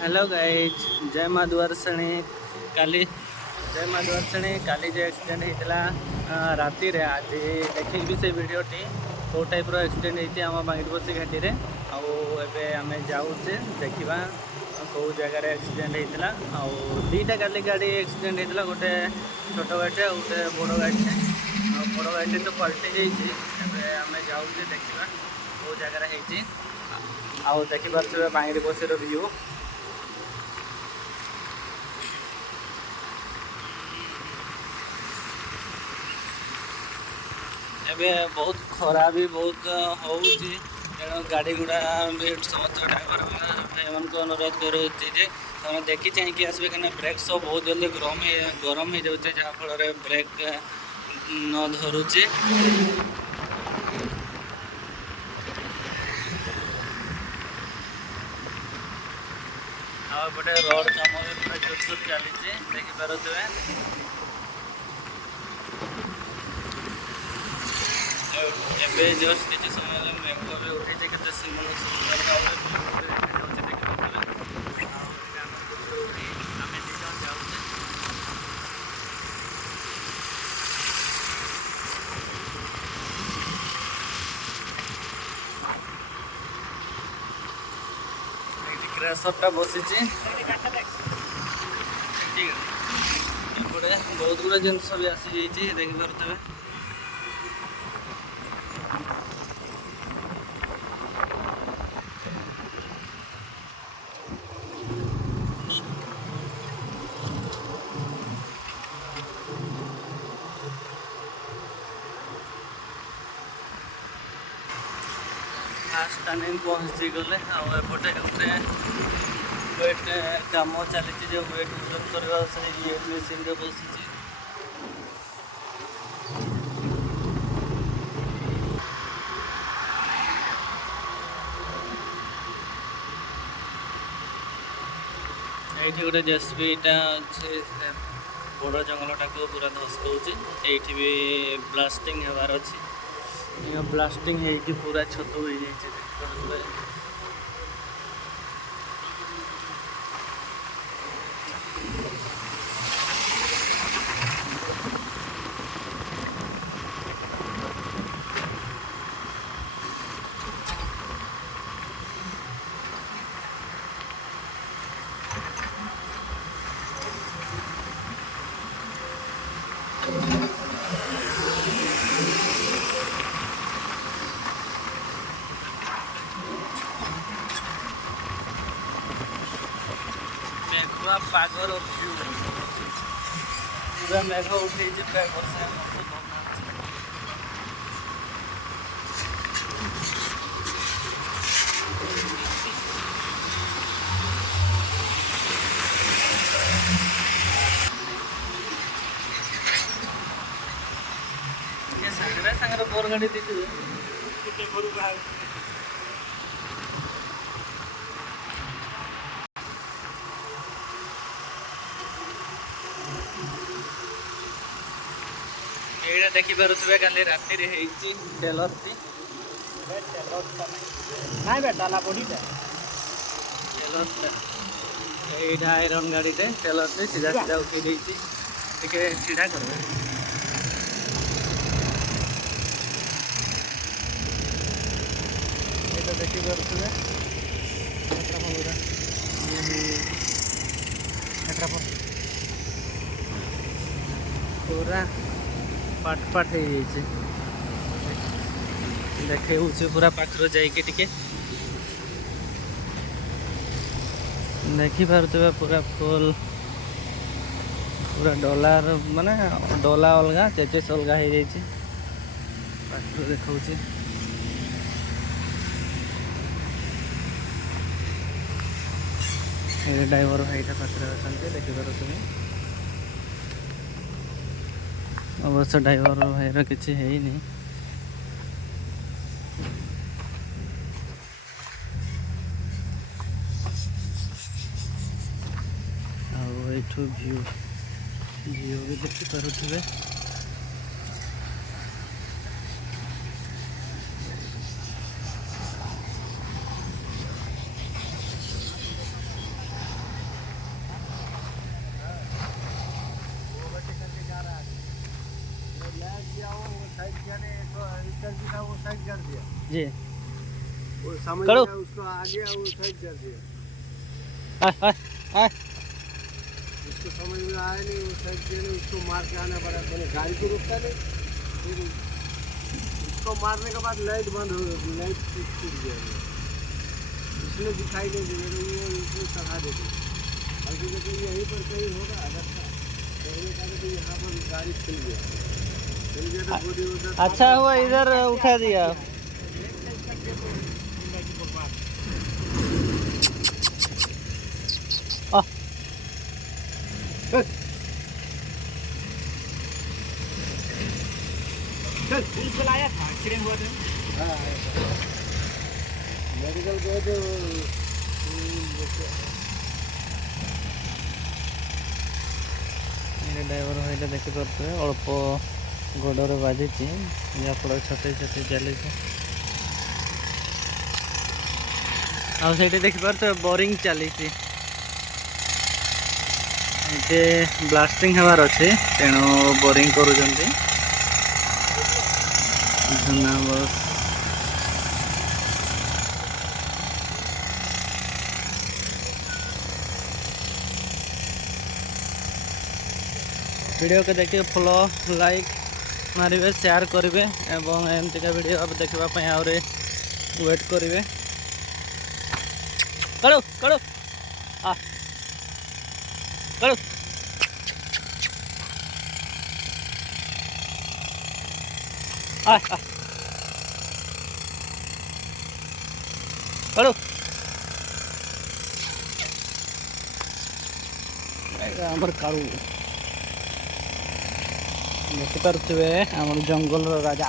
Hello guys जय माँ दुआरसणी काली जय माँ दुआरसणी काली जो एक्सीडेंट होता राति रे आज देखी भी से वीडियोटी कौ टाइप एक्सीडेंट होती आम बांगीरपोषी घाटी में आम जाऊे देखा कौ जगार एक्सीडेंट होता दीटा काली गाड़ी एक्सीडेंट होता गोटे छोट गाड़ी गोटे बड़ गाड़ी बड़ गाड़ी तो पलटि जाइए आम जाऊे देखा कौ जगार हो देखिपे बांगीरपोषी व्यू ଏବେ ବହୁତ ଖରା ବି ବହୁତ ହେଉଛି ତେଣୁ ଗାଡ଼ି ଗୁଡ଼ା ବି ସମସ୍ତ ଡ୍ରାଇଭର ଏମାନଙ୍କୁ ଅନୁରୋଧ କରୁଛି ଯେ ସେମାନେ ଦେଖି ଚାହିଁକି ଆସିବେ କାହିଁକିନା ବ୍ରେକ୍ ସବୁ ବହୁତ ଜଲ୍ଦି ଗରମ ହେଇଯାଉଛି ଯାହାଫଳରେ ବ୍ରେକ୍ ନ ଧରୁଛି। ଆଉ ଏପଟେ ରୋଡ଼ କାମ ବି ପୁରା ଜୋରସୋର ଚାଲିଛି ଦେଖିପାରୁଥିବେ। ଏବେ ଜଷ୍ଟ କିଛି ସମୟ ମେଘ ବି ଉଠେଇଛି କେତେ ସୁନ୍ଦର ଭାବରେ ଦେଖିପାରୁଥିବେ। ଆଉ ଆମେ ଦୁଇ ଜଣ ଯାଉଛେ। ଏଇଠି କ୍ରାସରଟା ବସିଛି ଏପଟେ ବହୁତ ଗୁଡ଼ା ଜିନିଷ ବି ଆସିଯାଇଛି ଦେଖିପାରୁଥିବେ। फास्ट टाइम पहुँची गले आउटे गोटे वेट कम चली जो वेट ओजन करवा से मेसीन बसी ये गोटे जेसीबीटा अच्छे बड़ जंगलटा को पूरा धसकाऊँच ये भी ब्लास्टिंग होबार अच्छी ब्लास्टिंग है पूरा छतु हो जाए। मेघुआ पागर व्यू पूरा मेघ उठे वर्षा ସାଙ୍ଗରେ ବୋର ଗାଡ଼ି ଦେଇଥିବେ ଘରୁ ବାହାର एटा देखिपे काली राति टेलर ना बेटा बड़ीटा टेलर आयरन गाड़ी टेलर सीधा सीधा उठे टे सीधा कर देखिपे पूरा पाट पाट हो देखे पूरा पाखर जाइए देखिपे पूरा फुल पूरा डॉलर माने डोला अलग चेचेस अलग हो जाखा ड्राइवर भाईटा पाखे अच्छा देखिपे अवश्य ड्राइवर भाईर किसी है नहीं आठू व्यू व्यू भी देखिपे टंकी था वो साइड कर दिया, जी वो समझ करो। गया उसको आ गया वो साइड कर दिया, आय आय आय उसको समझ में आया नहीं वो साइड किया नहीं, उसको मार के आना पड़ा, मैंने गाड़ी को रोकता नहीं, फिर उसको मारने के बाद लाइट बंद हो गई, लाइट टूट गया, इसलिए दिखाई नहीं दिया तो वो इसमें चढ़ा देते, बल्कि जब यहीं पर कहीं होगा अगर था तो उन्होंने कहा कि यहाँ पर गाड़ी खुल गया तो बॉडी उधर अच्छा हुआ इधर उठा दिया। आ, पुलिस वाला आया था, एक्सीडेंट हुआ था। हाँ मेडिकल गए थे ड्राइवर भाईटा देखिपे अल्प गोड़े बाजी जहाँफल छटे छटे चली देखिपे बोरिंग चली ब्लास्टिंग हबार अच्छे तेणु बोरिंग कर बस वीडियो को देखिए फॉलो लाइक मारे शेयर करेंगे एवं एमतीका वीडियो अब देखापी आहरी वेट करेंगे। करो करो आ करो आ करो आमर काड़ू देखिपे आम जंगल राजा।